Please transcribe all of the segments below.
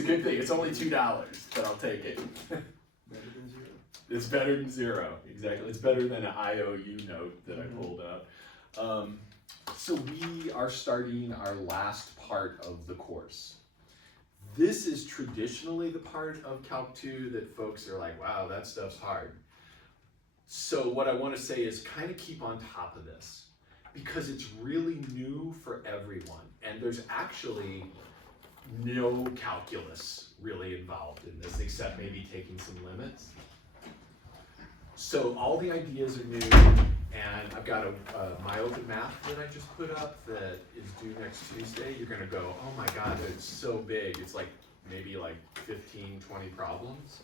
a good thing. It's only $2, but I'll take it. Better than zero. It's better than zero, exactly. It's better than an IOU note that I pulled up. So we are starting our last part of the course. This is traditionally the part of Calc 2 that folks are like, wow, that stuff's hard. So what I want to say is kind of keep on top of this, because it's really new for everyone. And there's actually no calculus really involved in this, except maybe taking some limits. So all the ideas are new, and I've got my open math that I just put up that is due next Tuesday. You're gonna go, oh my God, it's so big. It's like maybe like 15, 20 problems.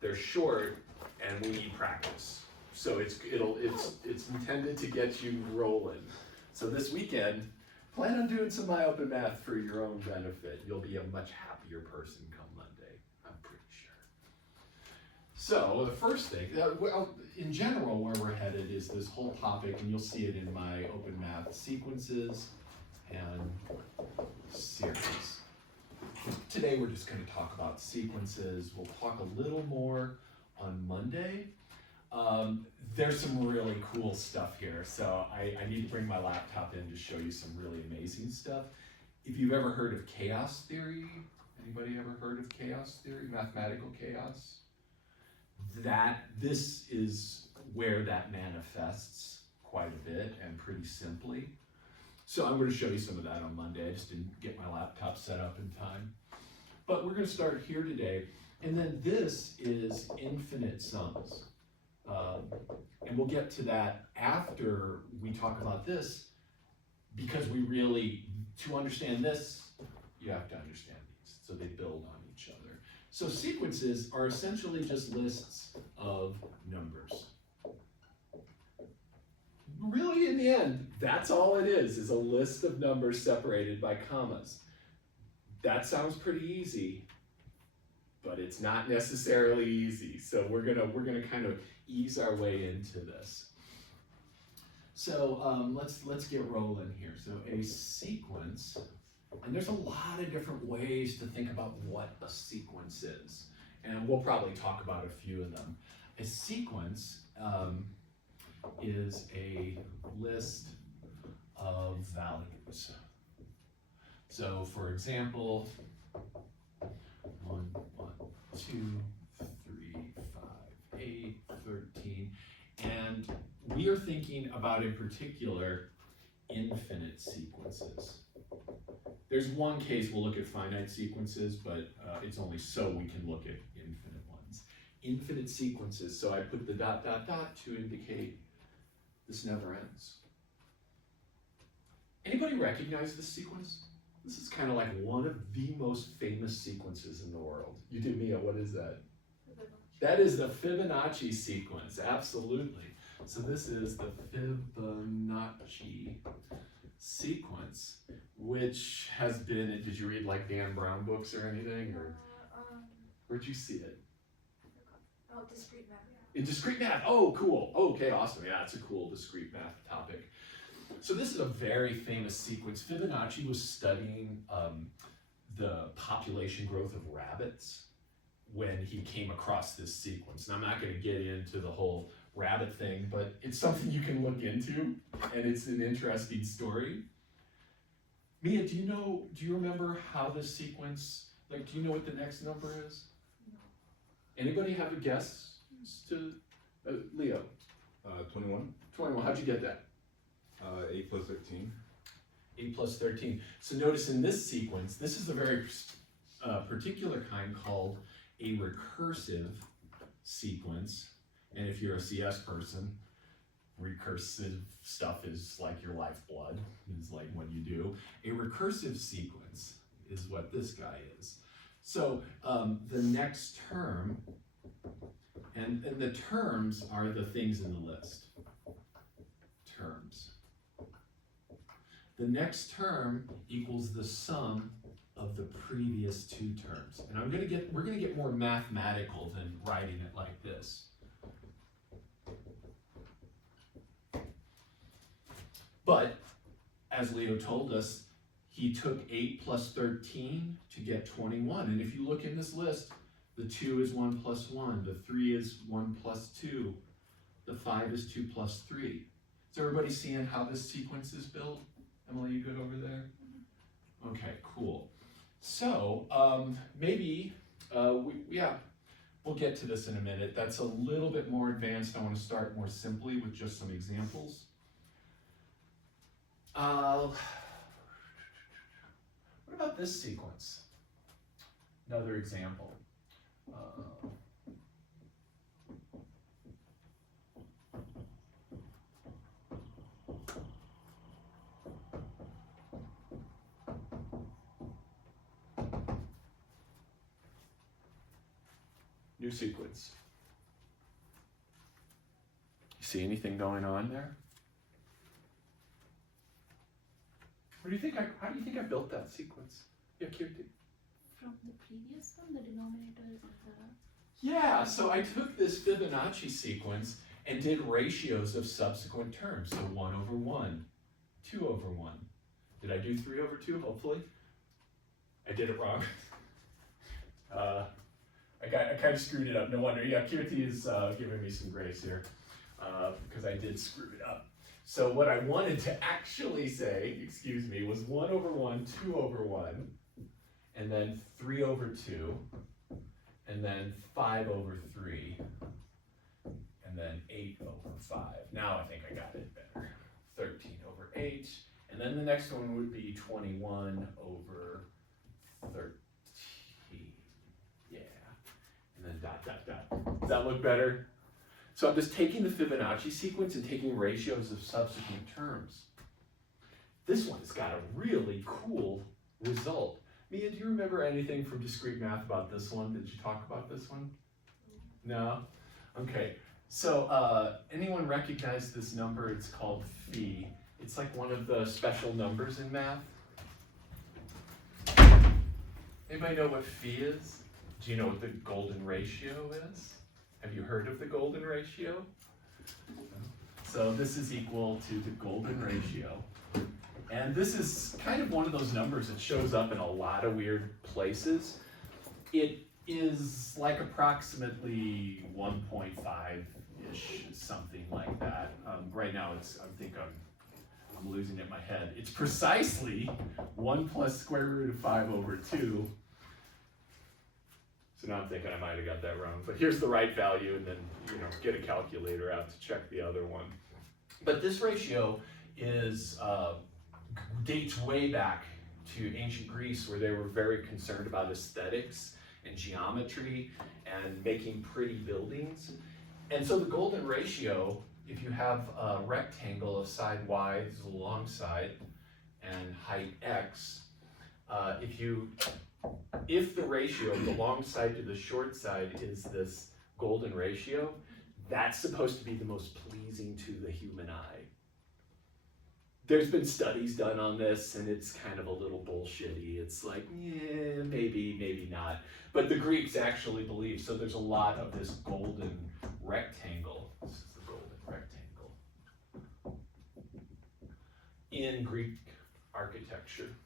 They're short, and we need practice. So it's intended to get you rolling. So this weekend, plan on doing some my open math for your own benefit. You'll be a much happier person come Monday, I'm pretty sure. So the first thing, well, in general, where we're headed is this whole topic, and you'll see it in my open math sequences and series. Today we're just going to talk about sequences. We'll talk a little more on Monday. There's some really cool stuff here, so I need to bring my laptop in to show you some really amazing stuff. If you've ever heard of chaos theory, anybody ever heard of chaos theory, mathematical chaos? This is where that manifests quite a bit and pretty simply. So I'm going to show you some of that on Monday. I just didn't get my laptop set up in time. But we're going to start here today, and then this is infinite sums. And we'll get to that after we talk about this, because to understand this, you have to understand these. So they build on each other. So sequences are essentially just lists of numbers. Really, in the end, that's all it is a list of numbers separated by commas. That sounds pretty easy, but it's not necessarily easy. So we're gonna kind of ease our way into this. So let's get rolling here. So a sequence, and there's a lot of different ways to think about what a sequence is, and we'll probably talk about a few of them. A sequence is a list of values. So for example, 1, 2, 3, 5, 8, 13, and we are thinking about, in particular, infinite sequences. There's one case we'll look at finite sequences, but it's only so we can look at infinite ones. Infinite sequences, so I put the ... to indicate this never ends. Anybody recognize this sequence? This is kind of like one of the most famous sequences in the world. You do, Mia, what is that? That is the Fibonacci sequence, absolutely. So this is the Fibonacci sequence, which has been, did you read like Dan Brown books or anything? Or where'd you see it? Oh, discrete math. In discrete math, oh cool, okay, awesome, yeah, it's a cool discrete math topic. So this is a very famous sequence. Fibonacci was studying the population growth of rabbits when he came across this sequence. And I'm not going to get into the whole rabbit thing, but it's something you can look into, and it's an interesting story. Mia, do you remember how this sequence, like, do you know what the next number is? No. Anybody have a guess to, Leo? 21. 21, how'd you get that? 8 plus 13. 8 plus 13. So notice in this sequence, this is a very particular kind called a recursive sequence. And if you're a CS person, recursive stuff is like your lifeblood. It's like what you do. A recursive sequence is what this guy is. So the next term, and the terms are the things in the list. Terms. The next term equals the sum of the previous two terms. And we're gonna get more mathematical than writing it like this. But as Leo told us, he took 8 plus 13 to get 21. And if you look in this list, the 2 is 1 plus 1, the 3 is 1 plus 2, the 5 is 2 plus 3. Is everybody seeing how this sequence is built? Emily, you good over there? Okay, cool. So maybe, we'll get to this in a minute. That's a little bit more advanced. I want to start more simply with just some examples. What about this sequence? Another example. New sequence. You see anything going on there? What do you think? How do you think I built that sequence? Yeah, Kirti. From the previous one, the denominator is the... Yeah, so I took this Fibonacci sequence and did ratios of subsequent terms. So 1 over 1, 2 over 1. Did I do 3 over 2, hopefully? I did it wrong. I kind of screwed it up, no wonder. Yeah, Kirti is giving me some grace here because I did screw it up. So what I wanted to actually say, excuse me, was 1 over 1, 2 over 1, and then 3 over 2, and then 5 over 3, and then 8 over 5. Now I think I got it better. 13 over 8, and then the next one would be 21 over 13. Yeah, and then dot, dot, dot. Does that look better? So I'm just taking the Fibonacci sequence and taking ratios of subsequent terms. This one's got a really cool result. Mia, do you remember anything from discrete math about this one? Did you talk about this one? No? Okay, so anyone recognize this number? It's called phi. It's like one of the special numbers in math. Anybody know what phi is? Do you know what the golden ratio is? Have you heard of the golden ratio? So this is equal to the golden ratio. And this is kind of one of those numbers that shows up in a lot of weird places. It is like approximately 1.5-ish, something like that. Right now I'm losing it in my head. It's precisely 1 plus square root of 5 over 2. So now I'm thinking I might have got that wrong, but here's the right value, and then get a calculator out to check the other one. But this ratio is dates way back to ancient Greece, where they were very concerned about aesthetics and geometry and making pretty buildings. And so the golden ratio, if you have a rectangle of side y, this is a long side, and height x, if the ratio of the long side to the short side is this golden ratio, that's supposed to be the most pleasing to the human eye. There's been studies done on this, and it's kind of a little bullshitty. It's like, yeah, maybe not. But the Greeks actually believe, so there's a lot of this golden rectangle. This is the golden rectangle in Greek architecture.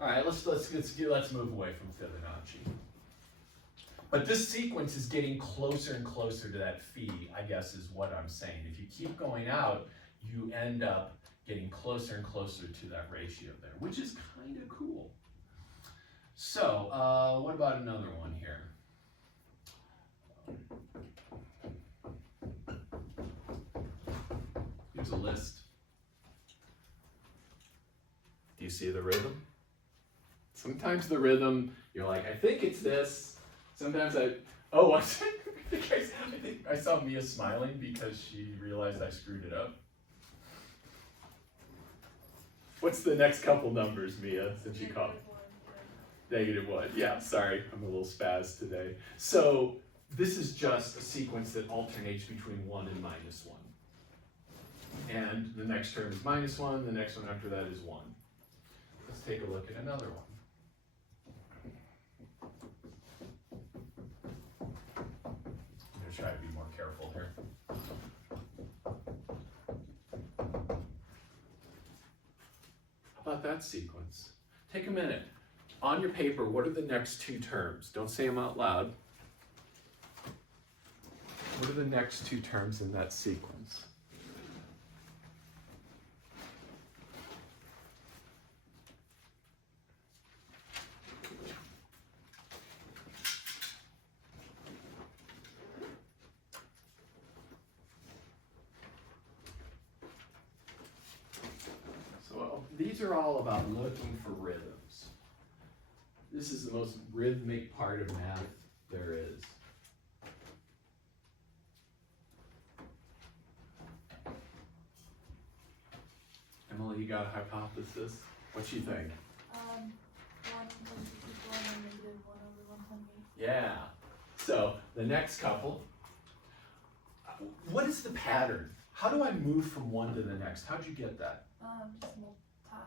All right, let's move away from Fibonacci. But this sequence is getting closer and closer to that phi, I guess is what I'm saying. If you keep going out, you end up getting closer and closer to that ratio there, which is kind of cool. So, what about another one here? Here's a list. Do you see the rhythm? Sometimes the rhythm, you're like, I think it's this. Sometimes I think I saw Mia smiling because she realized I screwed it up. What's the next couple numbers, Mia, since you called? -1, yeah, sorry, I'm a little spaz today. So this is just a sequence that alternates between 1 and -1. And the next term is -1, the next one after that is 1. Let's take a look at another one. I'm going to try to be more careful here. How about that sequence? Take a minute. On your paper, what are the next two terms? Don't say them out loud. What are the next two terms in that sequence? So these are all about looking for rhythms. This is the most rhythmic part of math there is. Emily, you got a hypothesis? What you think? 1 plus equal and negative 1 over 128. Yeah. So the next couple. What is the pattern? How do I move from one to the next? How'd you get that? Just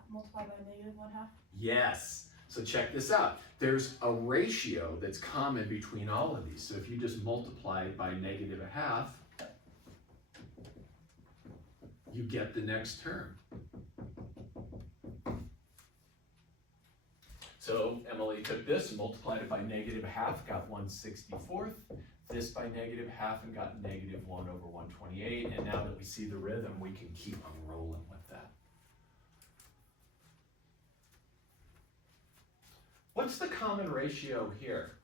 multiply by negative 1/2. Yes. So check this out. There's a ratio that's common between all of these. So if you just multiply it by negative 1/2, you get the next term. So Emily took this, multiplied it by negative 1/2, got 1/64. This by negative 1/2 and got negative 1 over 128. And now that we see the rhythm, we can keep on rolling with that. What's the common ratio here?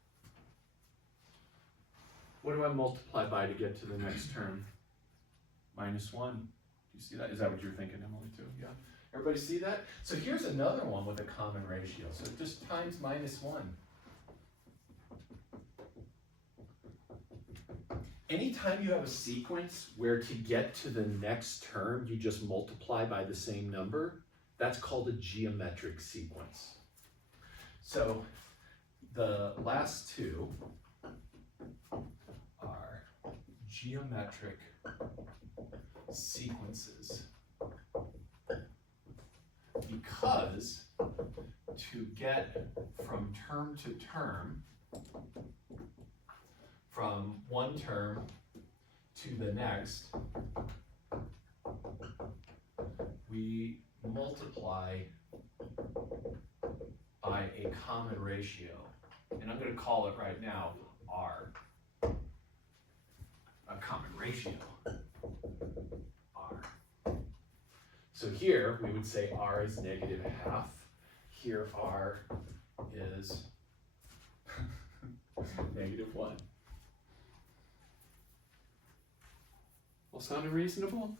What do I multiply by to get to the next term? -1. Do you see that? Is that what you're thinking, Emily, too? Yeah. Everybody see that? So here's another one with a common ratio. So just times -1. Anytime you have a sequence where to get to the next term, you just multiply by the same number, that's called a geometric sequence. So the last two are geometric sequences because to get from term to term, from one term to the next, we multiply by a common ratio. And I'm going to call it right now R. A common ratio. R. So here we would say R is negative 1/2. Here R is negative 1. All sounding reasonable?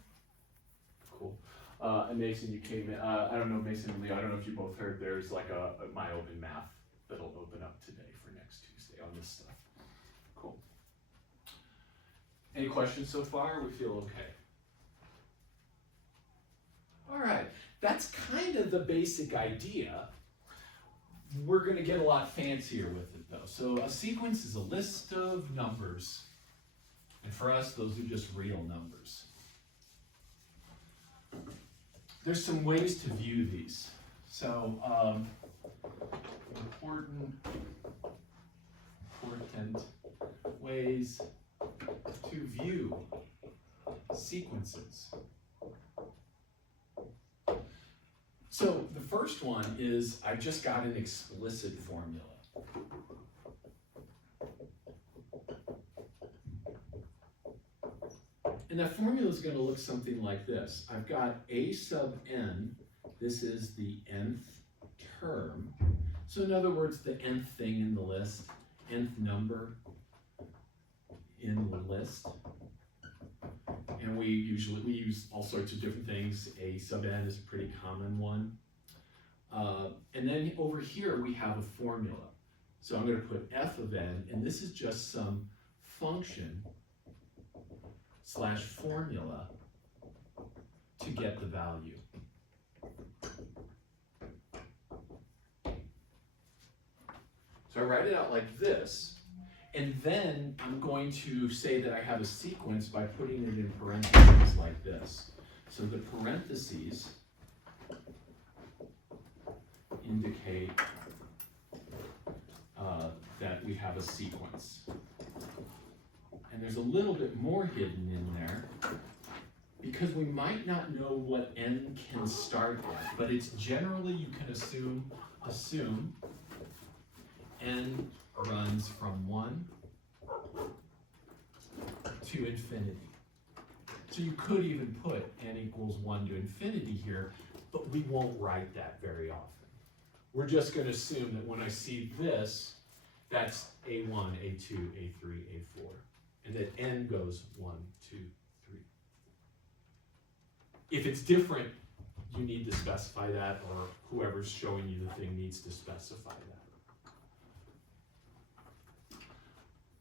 Cool. And Mason, you came in, I don't know, Mason and Leo, I don't know if you both heard, there's like a My Open Math that'll open up today for next Tuesday on this stuff. Cool. Any questions so far? We feel okay? All right, that's kind of the basic idea. We're going to get a lot fancier with it though. So a sequence is a list of numbers. And for us, those are just real numbers. There's some ways to view these. So important ways to view sequences. So the first one is I've just got an explicit formula. And that formula is going to look something like this. I've got a sub n. This is the nth term. So in other words, the nth thing in the list, nth number in the list. And we use all sorts of different things. A sub n is a pretty common one. And then over here we have a formula. So I'm going to put f of n, and this is just some function / formula to get the value. So I write it out like this, and then I'm going to say that I have a sequence by putting it in parentheses like this. So the parentheses indicate that we have a sequence. And there's a little bit more hidden in there because we might not know what n can start at, but it's generally, you can assume n runs from 1 to infinity. So you could even put n equals 1 to infinity here, but we won't write that very often. We're just going to assume that when I see this, that's A1, A2, A3, A4, and that n goes 1, 2, 3. If it's different, you need to specify that, or whoever's showing you the thing needs to specify that.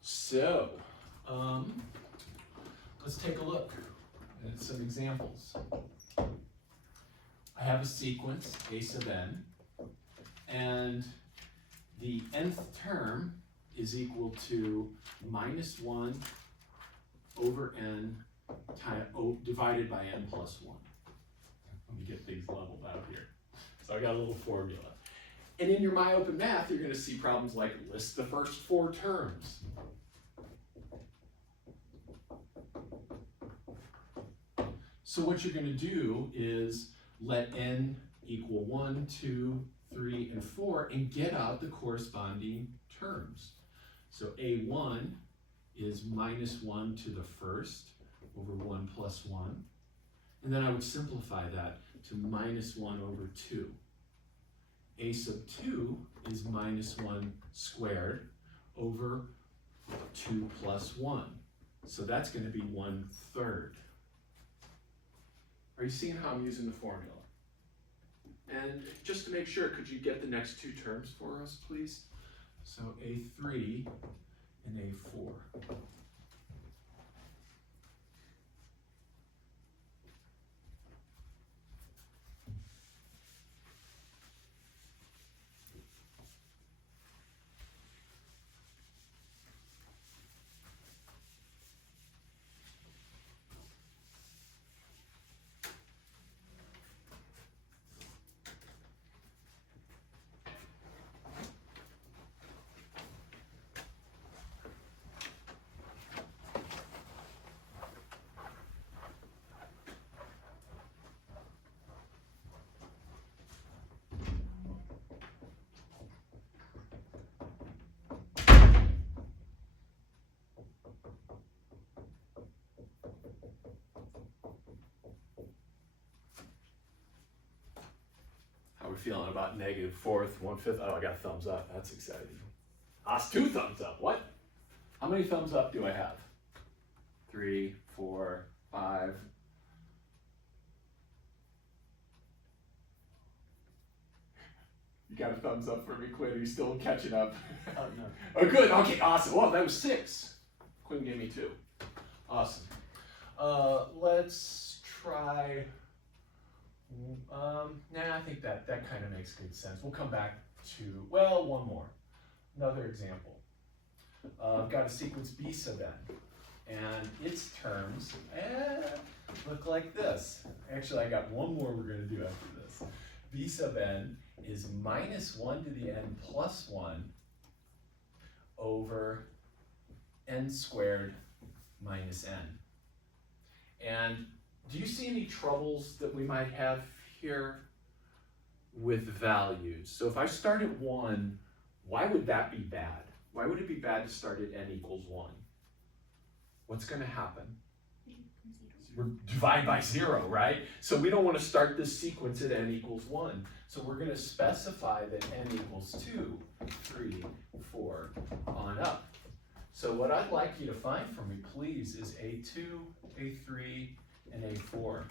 So, let's take a look at some examples. I have a sequence, A sub n, and the nth term is equal to -1 over n divided by n plus 1. Let me get things leveled out here. So I got a little formula. And in your MyOpen Math, you're going to see problems like list the first 4 terms. So what you're going to do is let n equal 1, 2, 3, and 4, and get out the corresponding terms. So A1 is -1 to the first over 1 plus 1. And then I would simplify that to -1 over 2. A sub 2 is -1 squared over 2 plus 1. So that's going to be 1/3. Are you seeing how I'm using the formula? And just to make sure, could you get the next 2 terms for us, please? So A3 and A4. How are we feeling about -4th, 1/5? Oh, I got a thumbs up. That's exciting. That's 2 thumbs up. What? How many thumbs up do I have? 3, 4, 5. You got a thumbs up for me, Quinn. Are you still catching up? Oh, no. Oh, good. Okay, awesome. Well, that was 6. Quinn gave me 2. Awesome. Let's try. Nah, I think that kind of makes good sense. We'll come back to, well, one more. Another example. I've got a sequence B sub n, and its terms look like this. Actually, I got one more we're going to do after this. B sub n is -1 to the n plus 1 over n squared minus n. And do you see any troubles that we might have here with values? So if I start at 1, why would that be bad? Why would it be bad to start at n equals 1? What's going to happen? We're divide by 0, right? So we don't want to start this sequence at n equals 1. So we're going to specify that n equals 2, 3, 4, on up. So what I'd like you to find for me, please, is A2, A3, and A4.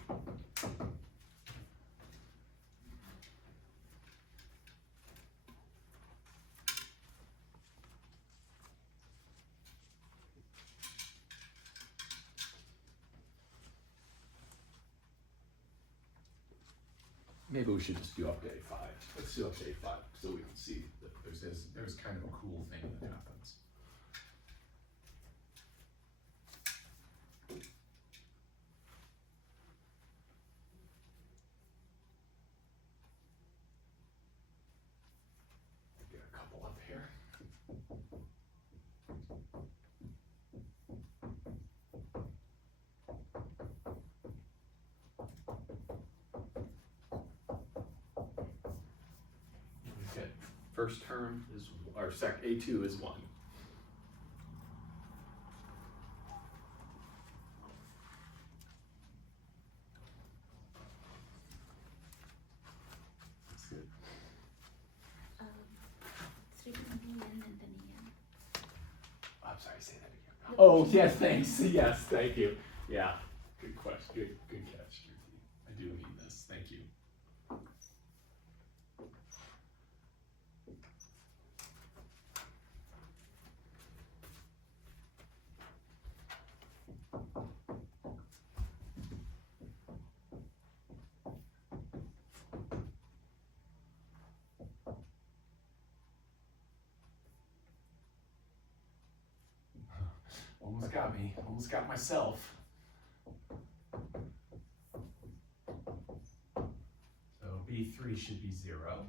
Maybe we should just do up to A5. Let's do up to A5 so we can see that there's kind of a cool thing that happens. Get a couple up here. first term is, or A2 is 1. I'm sorry, say that again. Oh, yes, thanks. Yes, thank you. Yeah, good question. Good catch, Kirti. I do mean this. Thank you. Almost got me. Almost got myself. So B3 should be 0.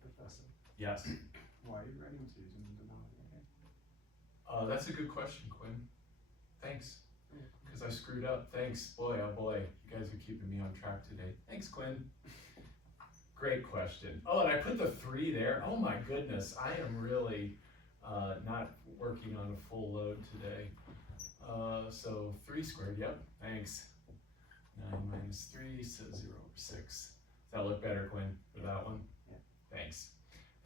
Professor, Yes. why are you writing Susan into one? That's a good question, Quinn. Thanks. Because I screwed up. Thanks. Boy, oh boy. You guys are keeping me on track today. Thanks, Quinn. Great question. Oh, and I put the 3 there. Oh my goodness. I am really not working on a full load today. So 3 squared. Yep. Thanks. 9 minus 3, so 0 over 6. Does that look better, Quinn, for that one? Yeah. Thanks.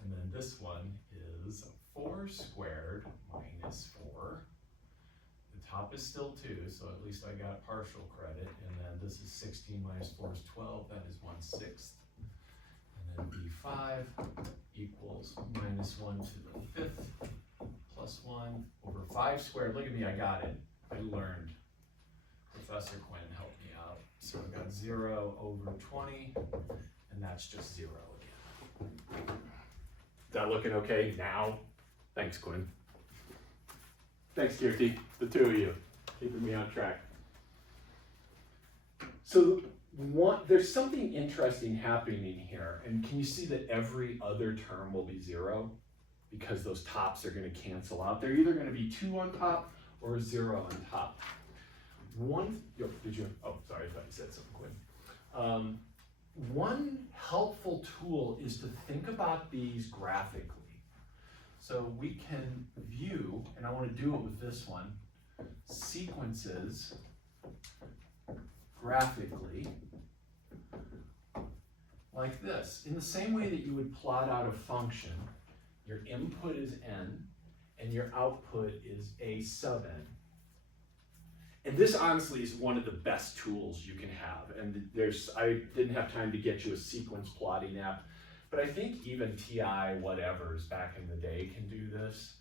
And then this one is 4 squared minus 4. The top is still 2, so at least I got partial credit. And then this is 16 minus 4 is 12, that is 1/6. And then B5 equals minus 1 to the 5th plus 1 over 5 squared. Look at me, I got it. I learned. Professor Quinn helped me out. So I got 0 over 20, and that's just 0 again. Is that looking okay now? Thanks, Quinn. Thanks, Kirti, the 2 of you, keeping me on track. So there's something interesting happening here, and can you see that every other term will be 0? Because those tops are going to cancel out. They're either going to be 2 on top or 0 on top. Did you? Oh, sorry, I thought you said something, Quinn. One helpful tool is to think about these graphically. So we can view, and I want to do it with this one, sequences graphically like this. In the same way that you would plot out a function, your input is n, and your output is a sub n. And this honestly is one of the best tools you can have. And I didn't have time to get you a sequence plotting app, but I think even TI whatever's back in the day can do this.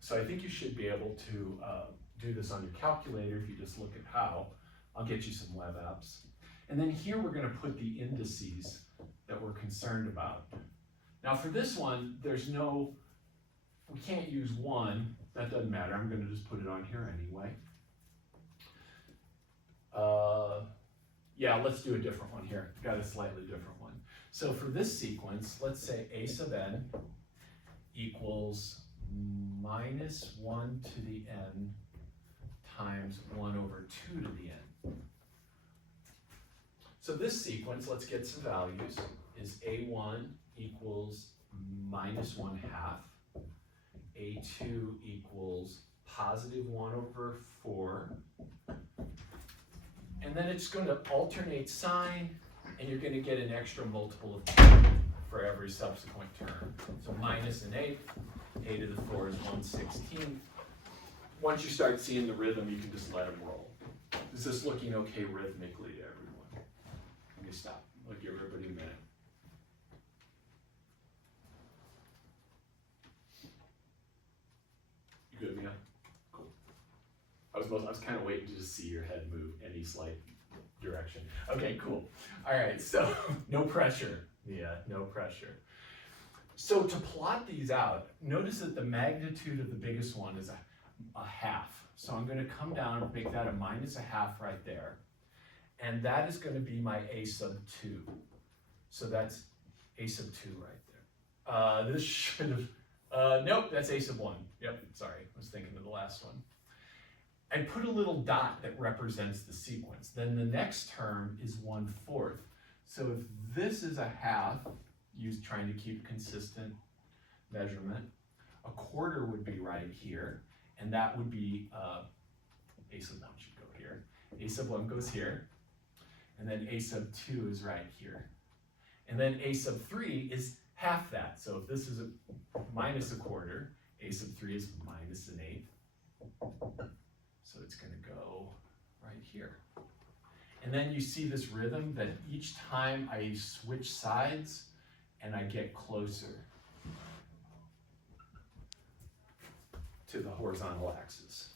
So I think you should be able to do this on your calculator if you just look at how. I'll get you some web apps. And then here we're going to put the indices that we're concerned about. Now for this one, we can't use 1. That doesn't matter. I'm going to just put it on here anyway. Yeah, let's do a different one here. Got a slightly different one. So for this sequence, let's say a sub n equals minus 1 to the n times 1 over 2 to the n. So this sequence, let's get some values, is a1 equals minus 1/2, a2 equals positive 1 over 4, and then it's going to alternate sign, and you're going to get an extra multiple of 2 for every subsequent term. So minus an 8, a to the 4 is 1/16. Once you start seeing the rhythm, you can just let them roll. Is this looking okay rhythmically to everyone? Let me stop. I'll give everybody a minute. You good, Mia? Cool. I was kind of waiting to just see your head move any slight direction. Okay, cool. All right, so no pressure, Mia, no pressure. So to plot these out, notice that the magnitude of the biggest one is a half. So I'm going to come down and make that a minus a half right there. And that is going to be my a sub 2. So that's a sub 2 right there. This should have Nope, that's a sub 1. Yep, sorry, I was thinking of the last one. I put a little dot that represents the sequence. Then the next term is 1/4. So if this is a half, trying to keep consistent measurement, a quarter would be right here, and that would be a sub 1 should go here. A sub 1 goes here, and then a sub 2 is right here. And then a sub 3 is half that. So if this is a minus a quarter, a sub 3 is minus an eighth. So it's going to go right here. And then you see this rhythm that each time I switch sides and I get closer to the horizontal axis.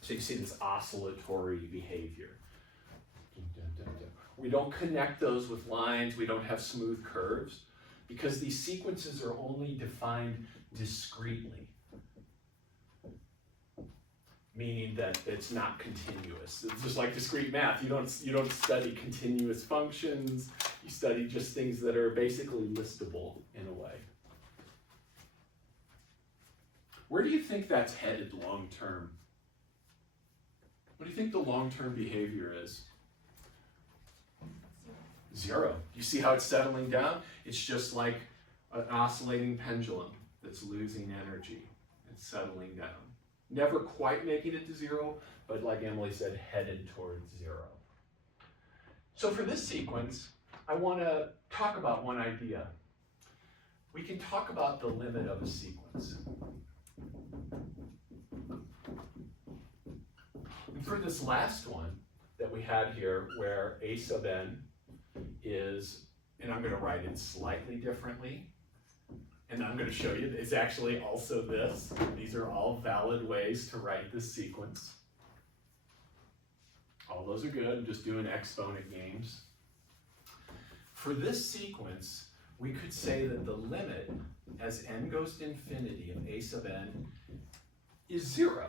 So you see this oscillatory behavior. We don't connect those with lines, we don't have smooth curves, because these sequences are only defined discretely. Meaning that it's not continuous. It's just like discrete math. You don't study continuous functions. You study just things that are basically listable in a way. Where do you think that's headed long term? What do you think the long-term behavior is? 0. You see how it's settling down? It's just like an oscillating pendulum that's losing energy. It's settling down. Never quite making it to 0, but like Emily said, headed towards 0. So for this sequence, I want to talk about one idea. We can talk about the limit of a sequence. And for this last one that we had here, where a sub n is, and I'm going to write it slightly differently, and I'm going to show you it's actually also this. These are all valid ways to write this sequence. All those are good. I'm just doing exponent games. For this sequence, we could say that the limit as n goes to infinity of a sub n is 0.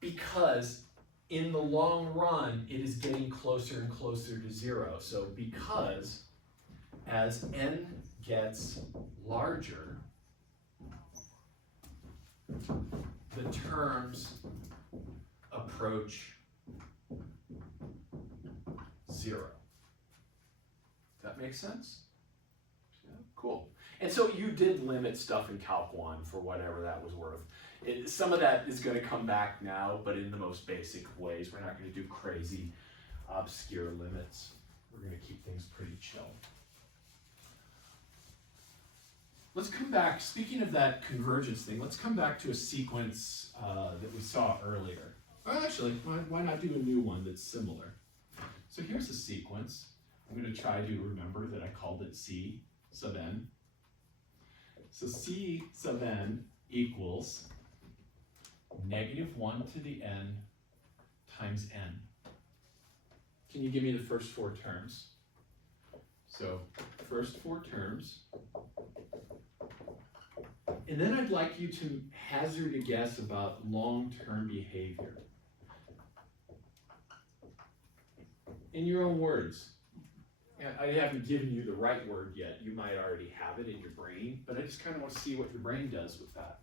Because in the long run, it is getting closer and closer to 0. So because as n gets larger, the terms approach 0. Does that make sense? Yeah, cool. And so you did limit stuff in Calc 1 for whatever that was worth. Some of that is going to come back now, but in the most basic ways. We're not going to do crazy, obscure limits. We're going to keep things pretty chill. Let's come back, speaking of that convergence thing, let's come back to a sequence that we saw earlier. Or actually, why not do a new one that's similar? So here's a sequence. I'm going to try to remember that I called it C sub n. So C sub n equals -1 to the n times n. Can you give me the first 4 terms? So first 4 terms. And then I'd like you to hazard a guess about long-term behavior. In your own words. I haven't given you the right word yet. You might already have it in your brain, but I just kind of want to see what your brain does with that.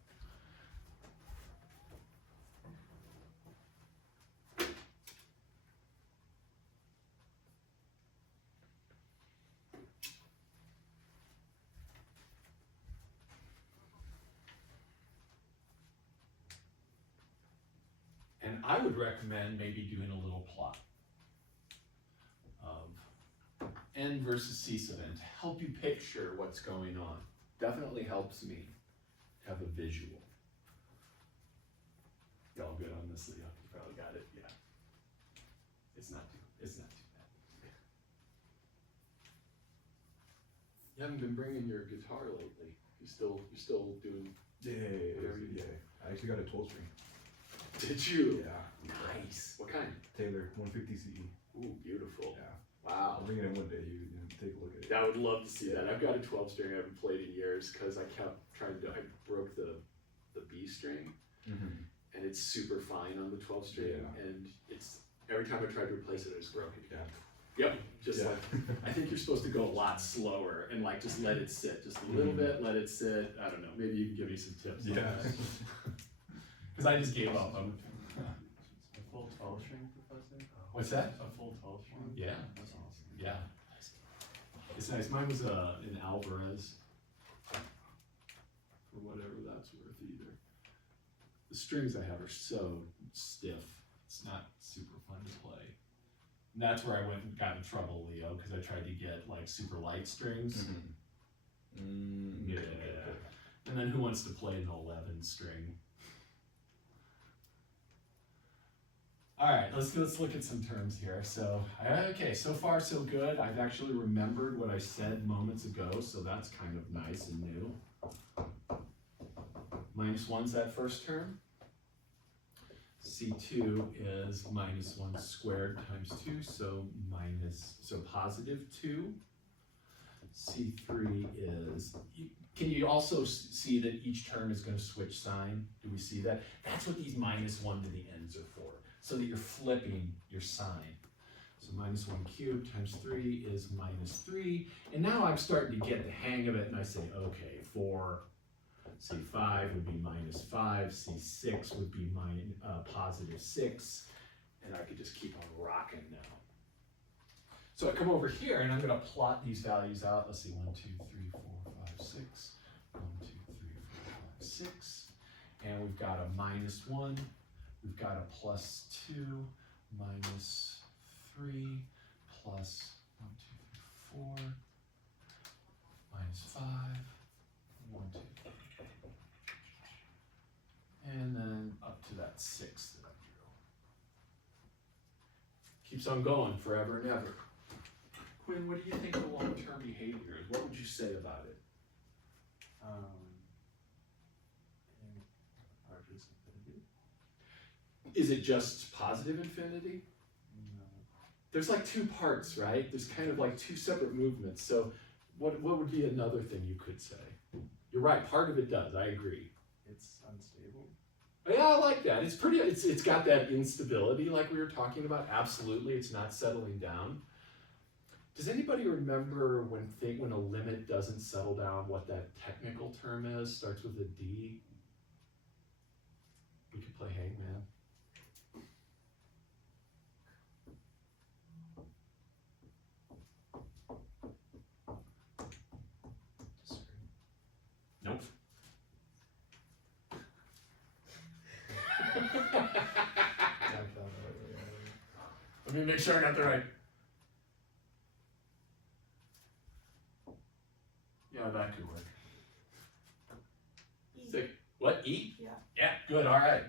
And I would recommend maybe doing a little plot of n versus c sub n to help you picture what's going on. Definitely helps me have a visual. Y'all good on this, Leo? You probably got it, yeah. It's not too bad. You haven't been bringing your guitar lately. You're still doing. Yeah. I actually got a 12 string. Did you? Yeah. Nice. What kind? Taylor 150 CE. Ooh, beautiful. Yeah. Wow. I'll bring it in one day. You take a look at it. I would love to see that. I've got a 12 string I haven't played in years because I kept trying to. I broke the B string, and it's super fine on the 12 string, Yeah. and it's every time I tried to replace it, I just broke it again. Yep, just Yeah. like, I think you're supposed to go a lot slower and like just let it sit, just a little bit, let it sit. I don't know, maybe you can give me some tips on Yeah. that. Cause I just gave up. A full 12 string, Professor? What's that? A full 12 string? Yeah, That's awesome. yeah. It's nice. Mine was an Alvarez. For whatever that's worth either. The strings I have are so stiff. It's not super fun to play. And that's where I went and got in trouble, Leo, because I tried to get like super light strings. Yeah. And then who wants to play an 11 string? All right, let's look at some terms here. So, okay, so far so good. I've actually remembered what I said moments ago, so that's kind of nice and new. -1's that first term. C2 is -1 squared times 2, so positive 2. C3 is, can you also see that each term is going to switch sign? Do we see that? That's what these -1 to the ends are for, so that you're flipping your sign. So -1 cubed times 3 is -3, and now I'm starting to get the hang of it, and I say, okay, for C5 would be -5, C6 would be positive 6, and I could just keep on rocking now. So I come over here and I'm going to plot these values out. Let's see, 1, 2, 3, 4, 5, 6. 1, 2, 3, 4, 5, 6. And we've got a -1. We've got a +2, -3, plus 1, 2, 3, 4, -5, 1, 2, 3. And then up to that 6 that I drew. Keeps on going forever and ever. Quinn, what do you think the long-term behavior is? What would you say about it? Is it just positive infinity? No. There's like two parts, right? There's kind of like two separate movements. So what would be another thing you could say? You're right, part of it does, I agree. It's unstable. Yeah, I like that. It's got that instability like we were talking about. Absolutely, it's not settling down. Does anybody remember when a limit doesn't settle down, what that technical term is? Starts with a D. We could play hangman. Nope. Let me make sure I got the right. Yeah, that could work. E. Sick. What? E? Yeah. Yeah, good, all right.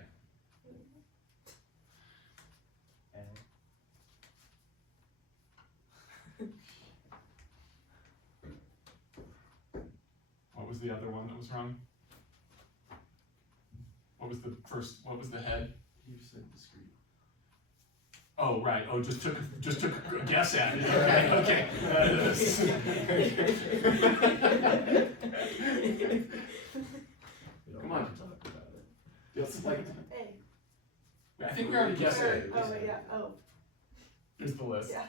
What was the other one that was wrong? What was the head? You said discrete. Oh, right. Oh, just took a guess at it. Okay. Come on. It's like, A. I think we already guessed it. Oh, wait, yeah. Oh. Here's the list. Yeah.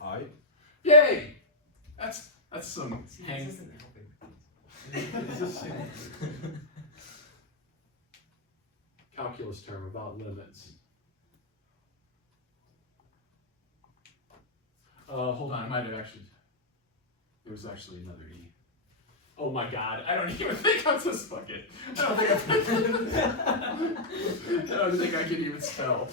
I? Yay! That's some hang. Calculus term about limits. Hold on, I might have actually. There was actually another E. Oh my God, I don't even think I'm just fucking. I don't think I can even spell.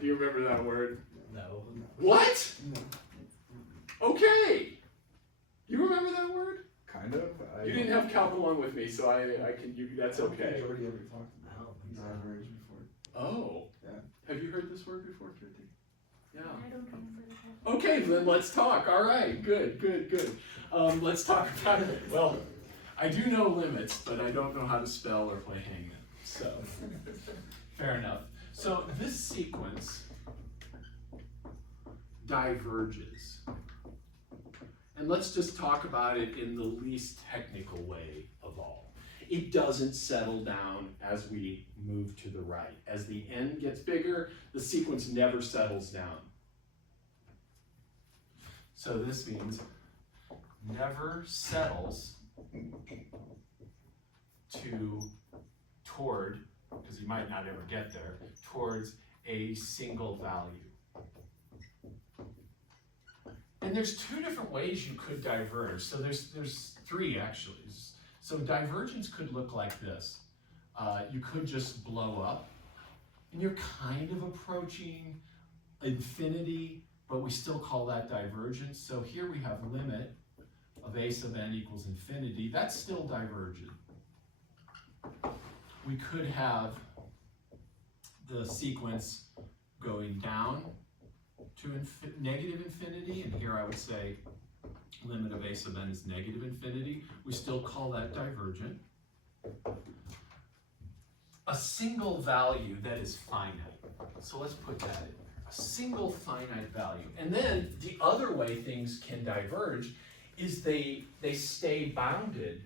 Do you remember that word? No. What? Okay. You remember that word? Kind of. You didn't have calc along with me, so I can. That's okay. Jordy ever talked I don't think so. about average before. Oh. Yeah. Have you heard this word before, Kirti? Yeah. I don't remember the Okay, then let's talk. All right, good. Let's talk about it. Well, I do know limits, but I don't know how to spell or play hangman. So, fair enough. So this sequence diverges. And let's just talk about it in the least technical way of all. it doesn't settle down as we move to the right. As the n gets bigger, the sequence never settles down. So this means never settles toward, because you might not ever get there, towards a single value. And there's two different ways you could diverge. So there's three actually. So divergence could look like this. You could just blow up, and you're kind of approaching infinity, but we still call that divergence. So here we have limit of a sub n equals infinity. That's still divergent. We could have the sequence going down to negative infinity, and here I would say limit of a sub n is negative infinity. We still call that divergent. A single value that is finite. So let's put that in there. A single finite value. And then the other way things can diverge is they stay bounded.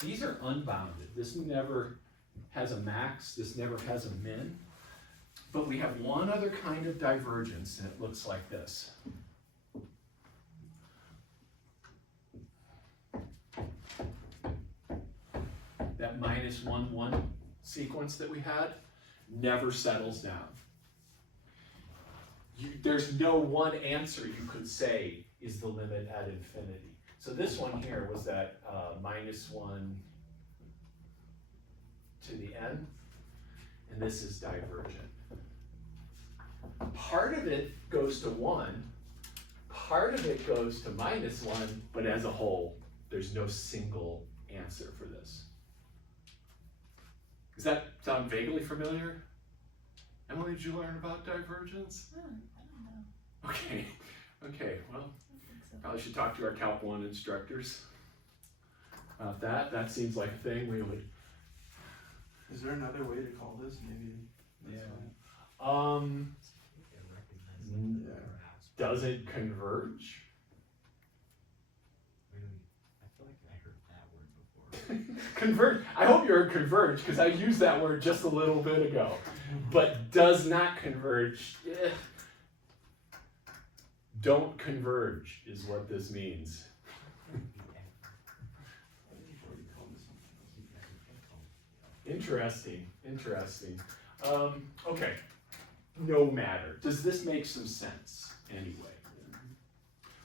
These are unbounded. This never has a max. This never has a min. But we have one other kind of divergence, and it looks like this. That -1, 1 sequence that we had never settles down. There's no one answer you could say is the limit at infinity. So this one here was that -1 to the n, and this is divergent. Part of it goes to 1, part of it goes to -1, but as a whole, there's no single answer for this. Does that sound vaguely familiar? Emily, did you learn about divergence? I don't know. Okay, well, I don't think so. probably should talk to our Calc 1 instructors about that. That seems like a thing we would. Is there another way to call this? Maybe. That's Yeah. fine. Yeah. Does it converge? I feel like I heard that word before. Converge. I hope you heard converge, because I used that word just a little bit ago. But does not converge. Don't converge is what this means. Interesting. Okay. No matter. Does this make some sense anyway?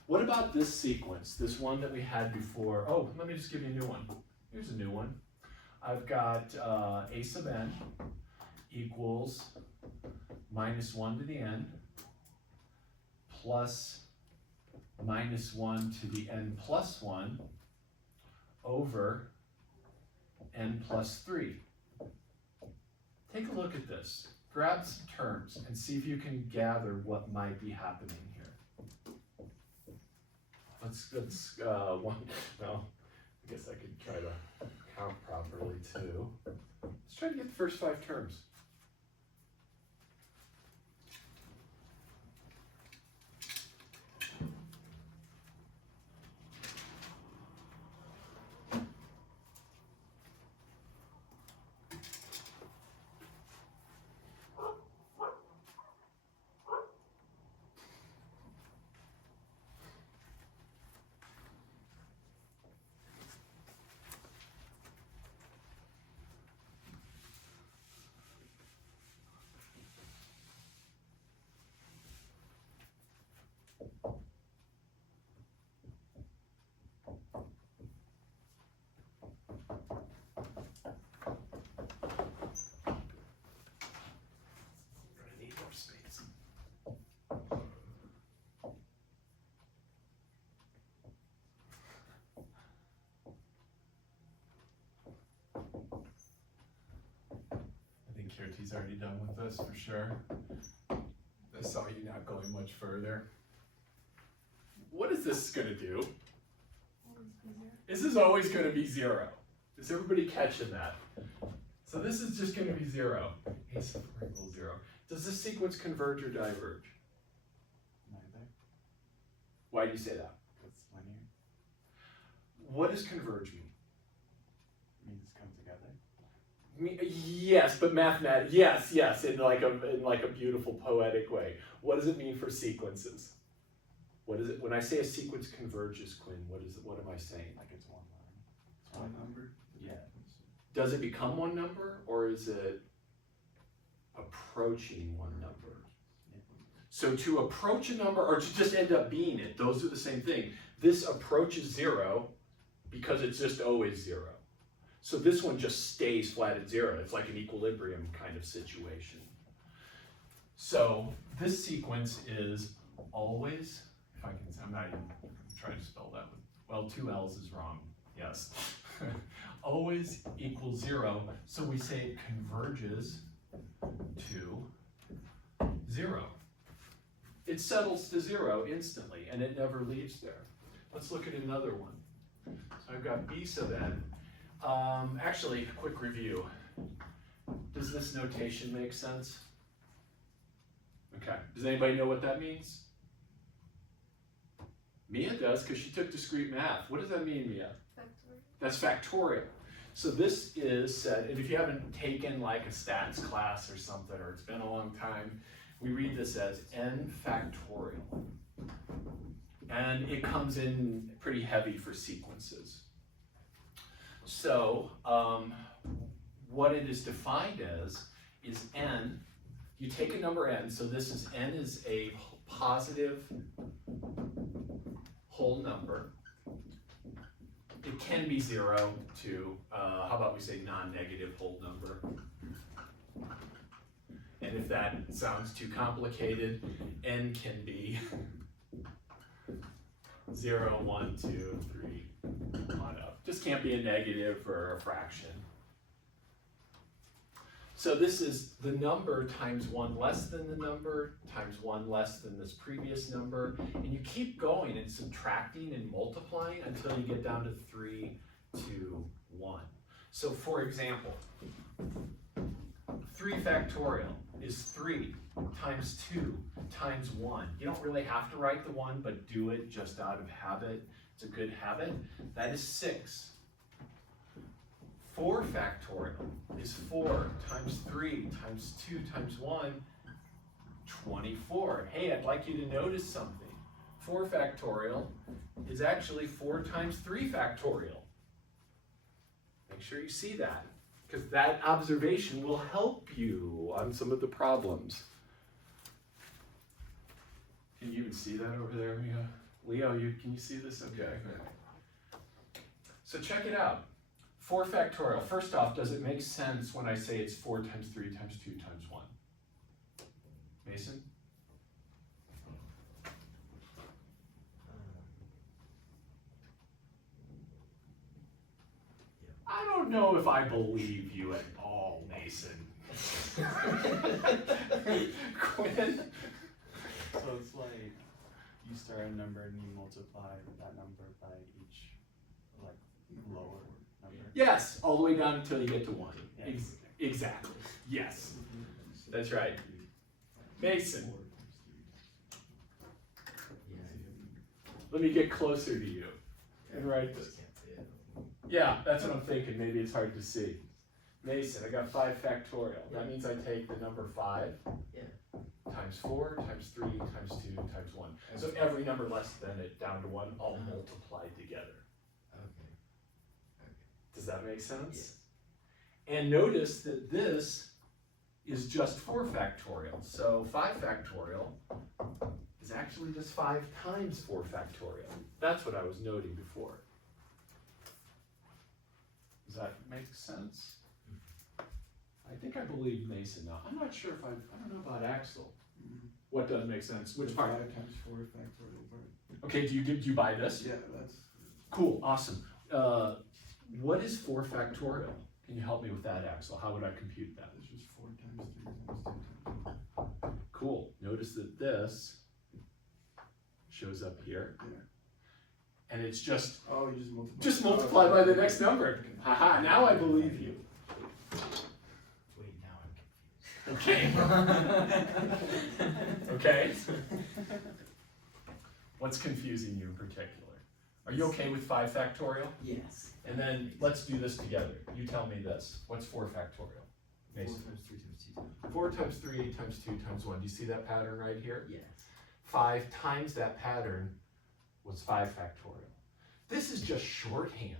What about this sequence? This one that we had before. Oh, let me just give you a new one. Here's a new one. I've got a sub n equals -1 to the n plus -1 to the n plus 1 over n plus 3. Take a look at this. Grab some terms and see if you can gather what might be happening here. Let's well, I guess I could try to count properly too. Let's try to get the first 5 terms. Kirti's already done with this for sure. I saw you not going much further. What is this going to do? Always be there. This is always going to be 0. Is everybody catching that? So this is just going to be 0. A sub 4 equals 0. Does this sequence converge or diverge? Neither. Why do you say that? It's linear. What does converge mean? It means come together. Yes, but mathematics. Yes, in like a beautiful poetic way. What does it mean for sequences? What is it when I say a sequence converges, Quinn? What is it? What am I saying? Like it's one line. It's one number? Yeah. Does it become one number, or is it approaching one number? So to approach a number, or to just end up being it, those are the same thing. This approaches 0 because it's just always 0. So this one just stays flat at 0. It's like an equilibrium kind of situation. So this sequence is always, if I can, I'm not even trying to spell that with, well, 2 L's is wrong, yes. Always equals 0, so we say it converges to 0. It settles to 0 instantly, and it never leaves there. Let's look at another one. So I've got B sub n. Actually, quick review. Does this notation make sense? Okay, does anybody know what that means? Mia does, because she took discrete math. What does that mean, Mia? Factorial. That's factorial. So this is said, and if you haven't taken like a stats class or something, or it's been a long time, we read this as n factorial. And it comes in pretty heavy for sequences. So what it is defined as is n, you take a number n, so this is n is a positive whole number. It can be 0 to, how about we say non-negative whole number. And if that sounds too complicated, n can be 0, 1, 2, 3, on up. Just can't be a negative or a fraction. So this is the number times 1 less than the number times 1 less than this previous number, and you keep going and subtracting and multiplying until you get down to 3, 2, 1. So for example, 3 factorial is 3 times 2 times 1. You don't really have to write the 1, but do it just out of habit. It's a good habit. That is 6. 4 factorial is 4 times 3 times 2 times 1, 24. Hey, I'd like you to notice something. 4 factorial is actually 4 times 3 factorial. Make sure you see that, because that observation will help you on some of the problems. Can you even see that over there, Mia? Leo, can you see this? Okay. So check it out. 4 factorial. First off, does it make sense when I say it's 4 times 3 times 2 times 1? Mason? I don't know if I believe you at all, Mason. Quinn? So it's like you start a number and you multiply that number by each like lower number. Yes, all the way down until you get to 1. Yeah. Exactly. Yes, that's right. Mason, let me get closer to you and write this. Yeah, that's what I'm thinking. Maybe it's hard to see. Mason, I got 5 factorial. That means I take the number 5 times 4 times 3 times 2 times 1. So every number less than it down to 1 all multiplied together. Does that make sense? And notice that this is just 4 factorial. So 5 factorial is actually just 5 times 4 factorial. That's what I was noting before. Does that make sense? I think I believe Mason now. I'm not sure if I don't know about Axel. What does make sense? Which part? 5 times 4 factorial part. Okay, do you buy this? Yeah, that's Cool, awesome. What is 4 factorial? Can you help me with that, Axel? How would I compute that? it's just 4 times 3 times 2 times Cool. Notice that this shows up here. Yeah. And it's just Oh, you just multiply. just multiply by the next number. Haha, now I believe you. Wait, now I'm confused. Okay. Okay. What's confusing you in particular? Are you okay with 5 factorial? Yes. And then let's do this together. You tell me this. What's 4 factorial? 4 Mason. times 3 times 2 times. 4 times 3 times 2 times 1. Do you see that pattern right here? Yes. 5 times that pattern was 5 factorial. This is just shorthand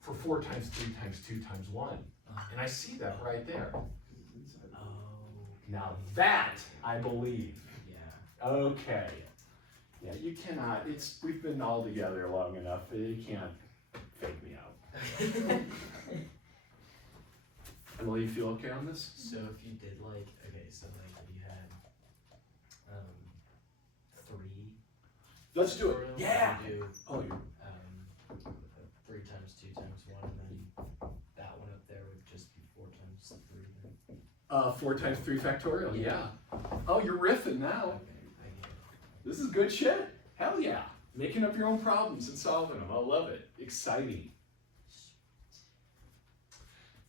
for 4 times 3 times 2 times 1. And I see that right there. Oh. Now that I believe. Yeah. Okay. Yeah, you cannot, we've been all together long enough, you can't fake me out. Emily, you feel okay on this? So if you did like, okay, so like if you had 3. Let's do it. factorial, Yeah. you do Oh, you 3 times 2 times 1, and then that one up there would just be 4 times 3 then. 4 times 3 factorial, yeah. Oh, you're riffing now. Okay, I get it. This is good shit. Hell yeah. Making up your own problems and solving them. I love it. Exciting.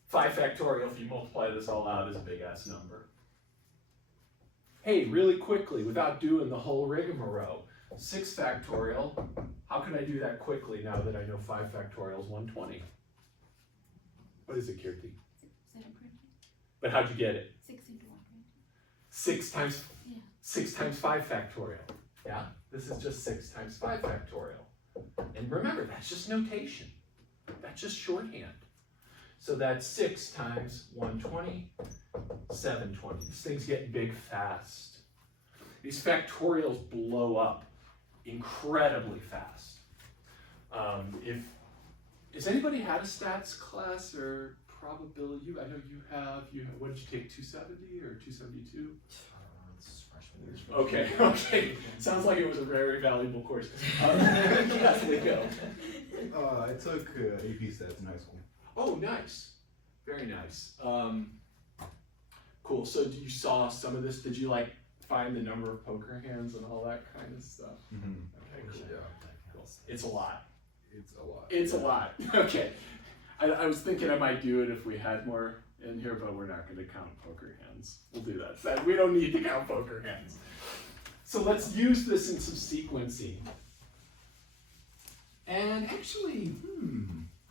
5 factorial, if you multiply this all out, is a big ass number. Hey, really quickly, without doing the whole rigmarole, 6 factorial, how can I do that quickly now that I know 5 factorial is 120? What is it, Kirti? 720. But how'd you get it? 6 into 120. 6 times Yeah. 6 times 5 factorial. Yeah, this is just 6 times 5 factorial. And remember, that's just notation. That's just shorthand. So that's 6 times 120, 720. This thing's getting big fast. These factorials blow up incredibly fast. Has anybody had a stats class or probability? I know you have. What did you take, 270 or 272? It's freshman year. Okay. Sounds like it was a very valuable course. Yes, we go. I took AP stats in high school. Oh, nice. Very nice. Cool. So you saw some of this. Did you like find the number of poker hands and all that kind of stuff? Mm-hmm. Okay, cool. Yeah. Cool. It's a lot. It's a lot. It's a lot. Okay. I was thinking I might do it if we had more in here, but we're not going to count poker hands. We'll do that. We don't need to count poker hands. So let's use this in some sequencing. And actually,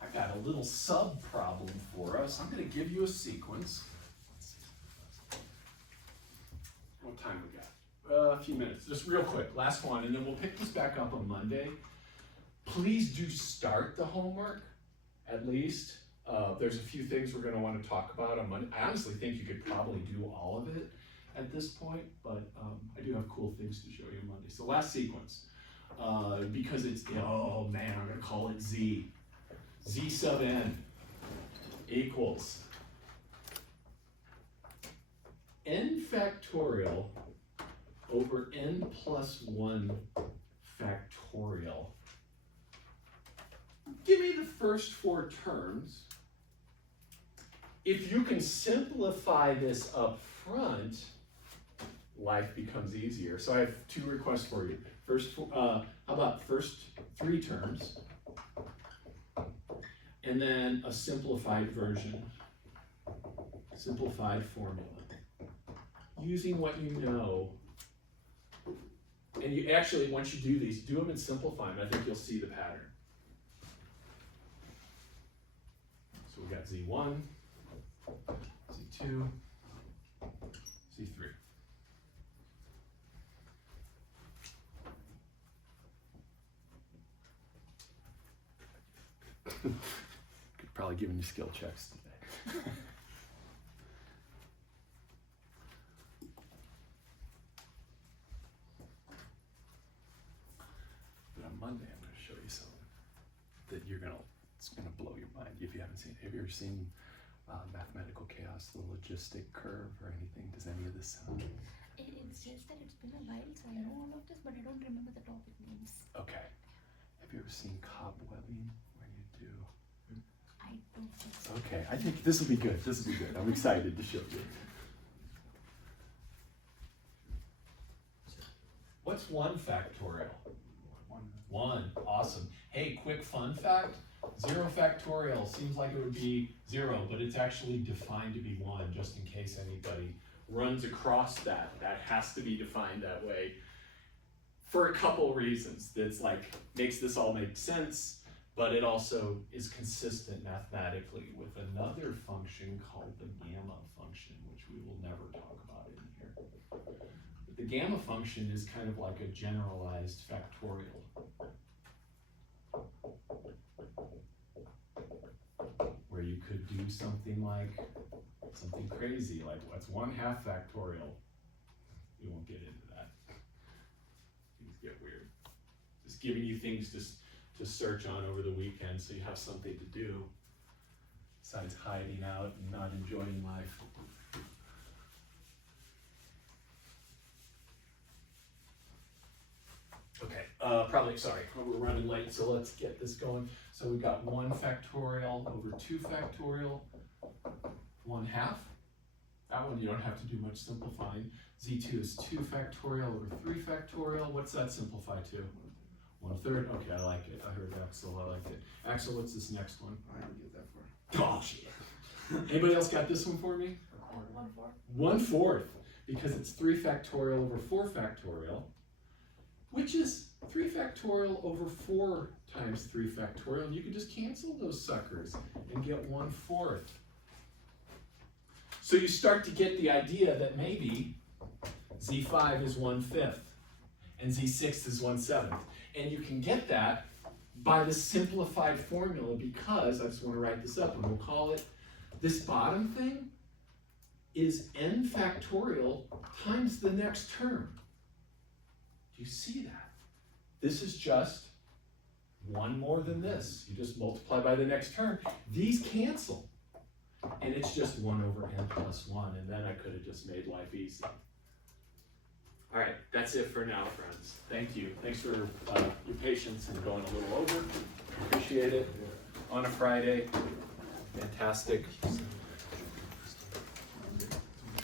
I got a little sub problem for us. I'm going to give you a sequence. What time we got? A few minutes, just real quick, last one, and then we'll pick this back up on Monday. Please do start the homework, at least. There's a few things we're going to want to talk about on Monday. I honestly think you could probably do all of it at this point, but I do have cool things to show you on Monday. So last sequence, because it's, oh man, I'm going to call it Z. Z sub n equals n factorial over n plus 1 factorial. Give me the first 4 terms. If you can simplify this up front, life becomes easier. So I have 2 requests for you. How about first 3 terms, and then a simplified version, simplified formula, using what you know. And you actually, once you do these, do them and simplify them. I think you'll see the pattern. So we got Z1, Z2, Z3. Could probably give you skill checks today. But on Monday, I'm going to show you something that it's going to blow your mind if you haven't seen. Have you ever seen Mathematical Chaos, the logistic curve, or anything? Does any of this sound? It's just that it's been a while, so I know all of this, but I don't remember the topic names. Okay. Have you ever seen cobwebbing, where you do? I don't think so. Okay, I think this will be good. This will be good. I'm excited to show you. What's 1 factorial? 1. Awesome. Hey, quick fun fact. 0 factorial seems like it would be 0, but it's actually defined to be 1, just in case anybody runs across that. That has to be defined that way. for a couple reasons. That's like, makes this all make sense, but it also is consistent mathematically with another function called the gamma function, which we will never talk about in here. But the gamma function is kind of like a generalized factorial. Where you could do something like, something crazy, like what's 1/2 factorial? We won't get into that. Things get weird. Just giving you things to search on over the weekend so you have something to do besides hiding out and not enjoying life. Okay, probably, sorry, we're running late, so let's get this going. So we got 1 factorial over 2 factorial, 1/2. That one you don't have to do much simplifying. Z2 is 2 factorial over 3 factorial. What's that simplify to? 1/3. Okay, I like it. I heard Axel, I like it. Axel, what's this next one? I didn't get that far. Oh, shit. Anybody else got this one for me? 1/4. 1/4, because it's 3 factorial over 4 factorial, which is 3 factorial over 4 times 3 factorial. You can just cancel those suckers and get 1/4. So you start to get the idea that maybe Z5 is 1/5 and Z6 is 1/7. And you can get that by the simplified formula, because I just want to write this up and we'll call it, this bottom thing is n factorial times the next term. Do you see that? This is just 1 more than this. You just multiply by the next term. These cancel. And it's just 1 over n plus 1, and then I could have just made life easy. All right, that's it for now, friends. Thank you. Thanks for your patience and going a little over. Appreciate it. On a Friday. Fantastic.